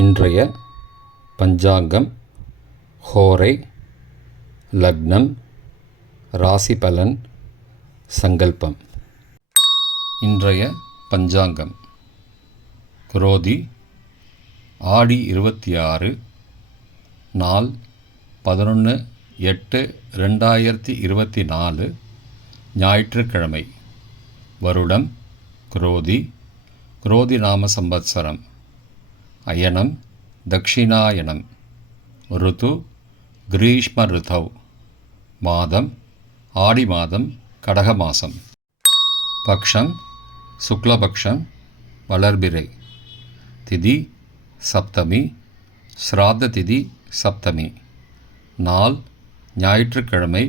இன்றைய பஞ்சாங்கம் ஹோரை லக்னம் ராசி பலன் சங்கல்பம். இன்றைய பஞ்சாங்கம் குரோதி ஆடி 26 நாள் 11/8/2024 ஞாயிற்றுக்கிழமை. வருடம் குரோதி. குரோதி நாம சம்பத்சரம். அயனம் தக்ஷிணாயனம். ருது கிரீஷ்ம ருதௌ. மாதம் ஆடி மாதம் கடக மாதம். பக்ஷம் சுக்லபக்ஷம் வளர்பிறை. திதி சப்தமி. ஸ்ராத்த திதி சப்தமி. நாள் ஞாயிற்றுக்கிழமை.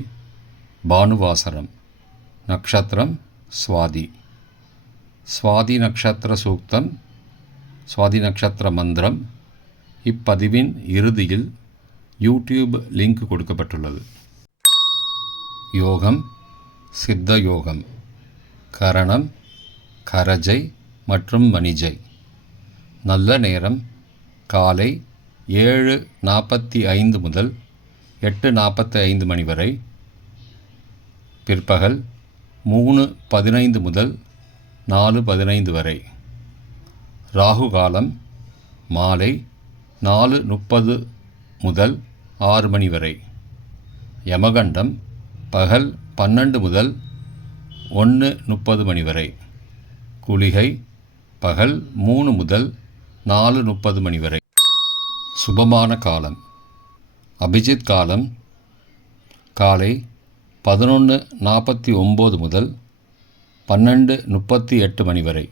பானுவாசரம். நக்ஷத்திரம் சுவாதி. சுவாதி நக்ஷத்திர சூக்தம், சுவாதி நக்ஷத்திர மந்திரம் இப்பதிவின் இறுதியில் யூடியூப் லிங்க் கொடுக்கப்பட்டுள்ளது. யோகம் சித்த யோகம். கரணம் கரஜை மற்றும் வணிஜை. நல்ல நேரம் காலை 7:45 முதல் 8:45 மணி வரை. பிற்பகல் 3:15 முதல் 4:15 வரை. ராகு காலம் மாலை 4:30 முதல் 6 மணி வரை. யமகண்டம் பகல் 12 முதல் 1:30 மணி வரை. குளிகை பகல் 3 முதல் 4:30 மணி வரை. சுபமான காலம் அபிஜித் காலம் காலை 11:49 முதல் 12:38 மணி வரை.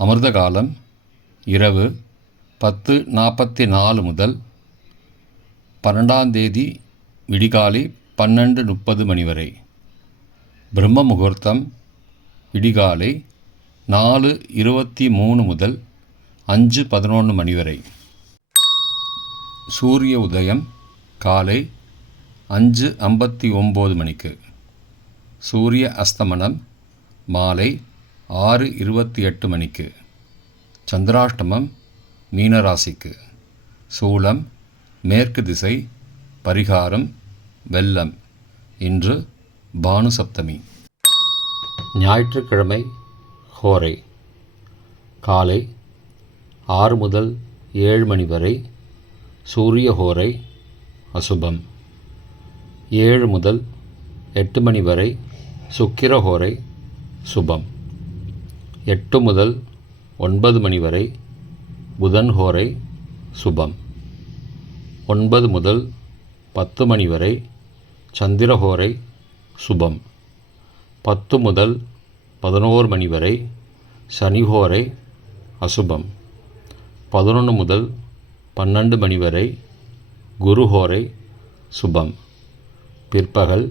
அமிர்த காலம் இரவு 10:44 முதல் 12ஆம் தேதி விடிகாலை 12:30 மணி வரை. பிரம்ம முகூர்த்தம் விடிகாலை 4:23 முதல் 5:11 மணி வரை. சூரிய உதயம் காலை 5:59 மணிக்கு. சூரிய அஸ்தமனம் மாலை 6:28 மணிக்கு. சந்திராஷ்டமம் மீனராசிக்கு. சூலம் மேற்கு திசை. பரிகாரம் வெல்லம். இன்று பானு சப்தமி. ஞாயிற்றுக்கிழமை ஹோரை காலை 6 முதல் 7 மணி வரை. சூரிய ஹோரை அசுபம். 7 முதல் 8 மணி வரை சுக்கிர ஹோரை சுபம். 8 முதல் 9 மணி வரை புதன் ஹோரை சுபம். 9 முதல் 10 மணி வரை சந்திர ஹோரை சுபம். 10 முதல் 11 மணி வரை சனி ஹோரை அசுபம். 11 முதல் 12 மணி வரை குரு ஹோரை சுபம். பிற்பகல்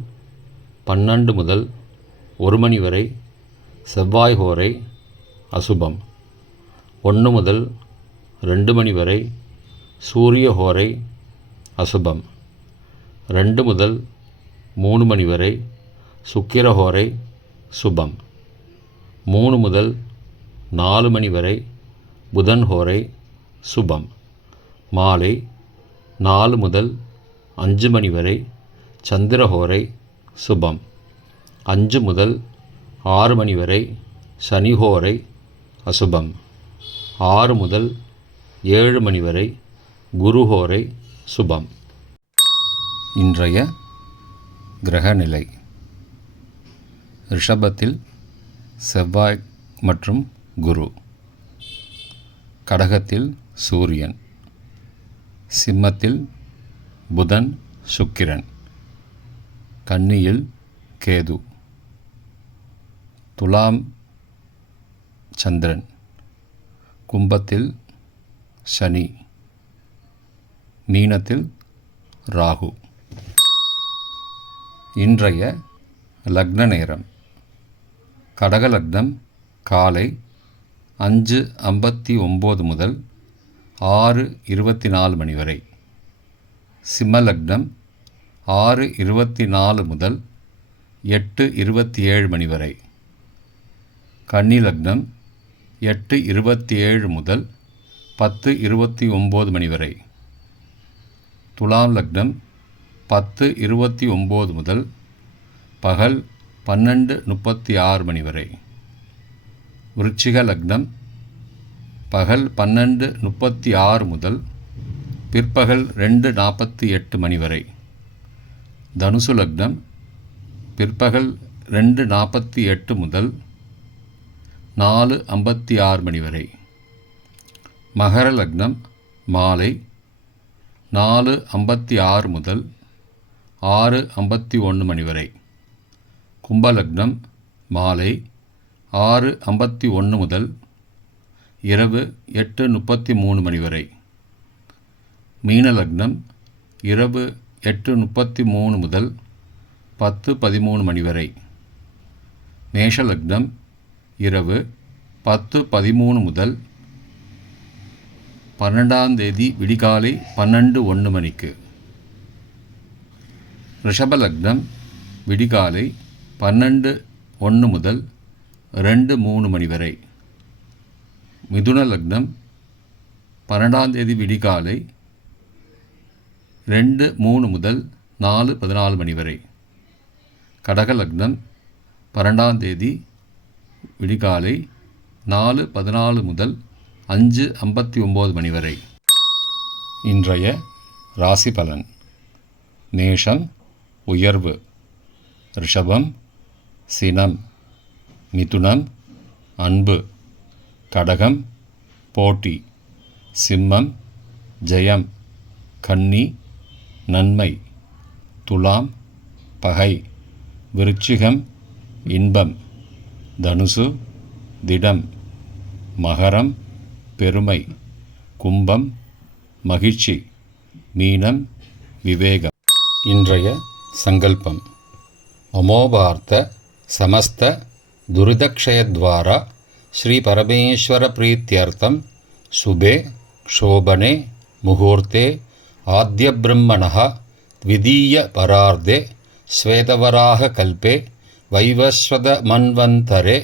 12 முதல் 1 மணி வரை செவ்வாய் ஹோரை அசுபம். 1 முதல் 2 மணி வரை சூரிய ஹோரை அசுபம். 2 முதல் 3 மணி வரை சுக்கிர ஹோரை சுபம். 3 முதல் 4 மணி வரை புதன் ஹோரை சுபம். மாலை 4 முதல் 5 மணி வரை சந்திர ஹோரை சுபம். 5 முதல் 6 மணி வரை சனி ஹோரை அசுபம். 6 முதல் 7 மணி வரை குரு ஹோரை சுபம். இன்றைய கிரகநிலை. ரிஷபத்தில் செவ்வாய் மற்றும் குரு. கடகத்தில் சூரியன். சிம்மத்தில் புதன் சுக்கிரன். கன்னியில் கேது. துலாம் சந்திரன். கும்பத்தில் சனி. மீனத்தில் ராகு. இன்றைய லக்ன நேரம். கடக லக்னம் காலை 5:59 முதல் 6:24 மணி வரை. சிம்ம லக்னம் 6:24 முதல் 8:27 மணி வரை. கன்னி லக்னம் 8:27 முதல் 10:29 மணி வரை. துலாம் லக்னம் 10:29 முதல் பகல் 12:36 மணி வரை. விருச்சிக லக்னம் பகல் 12:36 முதல் பிற்பகல் 2:48 மணி வரை. தனுசு லக்னம் பிற்பகல் 2:48 முதல் 4:56 மணி வரை. மகர லக்னம் மாலை 4:56 முதல் 6:51 மணி வரை. கும்பலக்னம் மாலை 6:51 முதல் இரவு 8:33 மணி வரை. மீன லக்னம் இரவு 8:33 முதல் 10:13 மணி வரை. மேஷ லக்னம் இரவு 10:13 முதல் 12ஆம் தேதி விடிகாலை 12:01 மணிக்கு. ரிஷப லக்னம் விடிகாலை 12:01 முதல் 2:03 மணி வரை. மிதுன லக்னம் 12ஆம் தேதி விடிகாலை 2:03 முதல் 4:14 மணி வரை. கடக லக்னம் 12ஆம் தேதி விடிகாலை 4:14 முதல் 5:59 மணி வரை. இன்றைய ராசி பலன். மேஷம் உயர்வு, ரிஷபம் சினம், மிதுனம் அன்பு, கடகம் போட்டி, சிம்மம் ஜெயம், கன்னி நன்மை, துலாம் பகை, விருச்சிகம் இன்பம், தனுசு திடம், மகரம் பெருமை, கும்பம் மகிழ்ச்சி, மீனம் விவேகம். இன்றைய சங்கல்பம். அமோபார்த்த சமஸ்த துரிதக்ஷயத்வாரா ஸ்ரீ பரமேஸ்வர பிரீத்யர்த்தம் சுபே க்ஷோபனே முகூர்த்தே ஆத்ய பிரம்மணः த்விதீய பரார்த்தே ஸ்வேதவராக கல்பே வைவஸ்வத மன்வந்தரே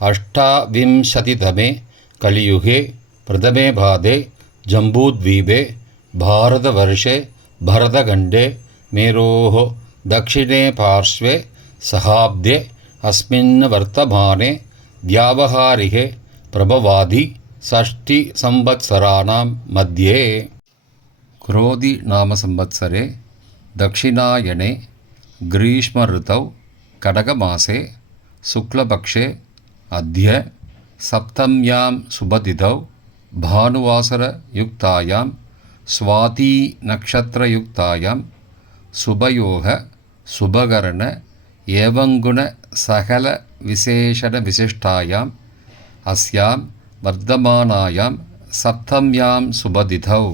அஷ்டாவிம்சதிதமே கலியுகே பிரதமே பாதே ஜம்பூத்வீபே பாரதவர்ஷே பரதகண்டே மேரோः தக்ஷிணே பார்ஸ்வே சகாப்தே அஸ்மின் வர்த்தமானே வியாவஹாரிகே பிரபவாதி षष्टि संवत्सराणां मध्ये. क्रोधि नाम संवत्सरे दक्षिणायने ग्रीष्म ऋतौ कडगमासे शुक्लपक्षे अद्य सप्तम्यां शुभतिथौ भानुवासरयुक्तायां स्वाती नक्षत्रयुक्तायां शुभयोग शुभकरण एवंगुण सकल विशेषण विशिष्टायां अस्यां वर्धमानायां सप्तम्यां शुभतिथौ